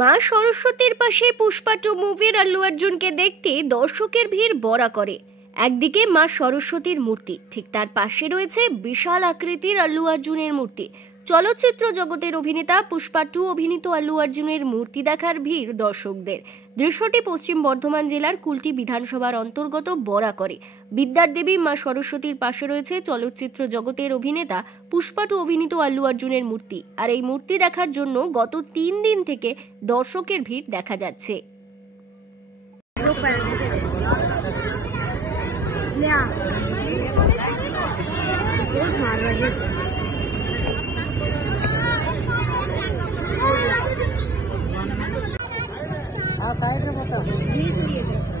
মা সরস্বতীর পাশে পুষ্পা 2 মুভির আল্লু অর্জুনকে দেখতে দর্শকের ভিড় বড়া করে। একদিকে মা সরস্বতীর মূর্তি, ঠিক তার পাশে রয়েছে বিশাল আকৃতির আল্লু অর্জুনের মূর্তি। চলচ্চিত্র জগতের অভিনেতা পুষ্পা 2 অভিনীত আল্লু অর্জুনের মূর্তি দেখার ভিড় দর্শকদের। দৃশ্যটি পশ্চিম বর্ধমান জেলার কুলটি বিধানসভার অন্তর্গত বড়া করে। বিদ্যার দেবী মা সরস্বতীর পাশে রয়েছে চলচ্চিত্র জগতের অভিনেতা পুষ্পা 2 অভিনীত আল্লু অর্জুনের মূর্তি। আর এই মূর্তি দেখার জন্য গত 3 দিন থেকে দর্শকের ভিড় দেখা যাচ্ছে। आप आए थे बताओ।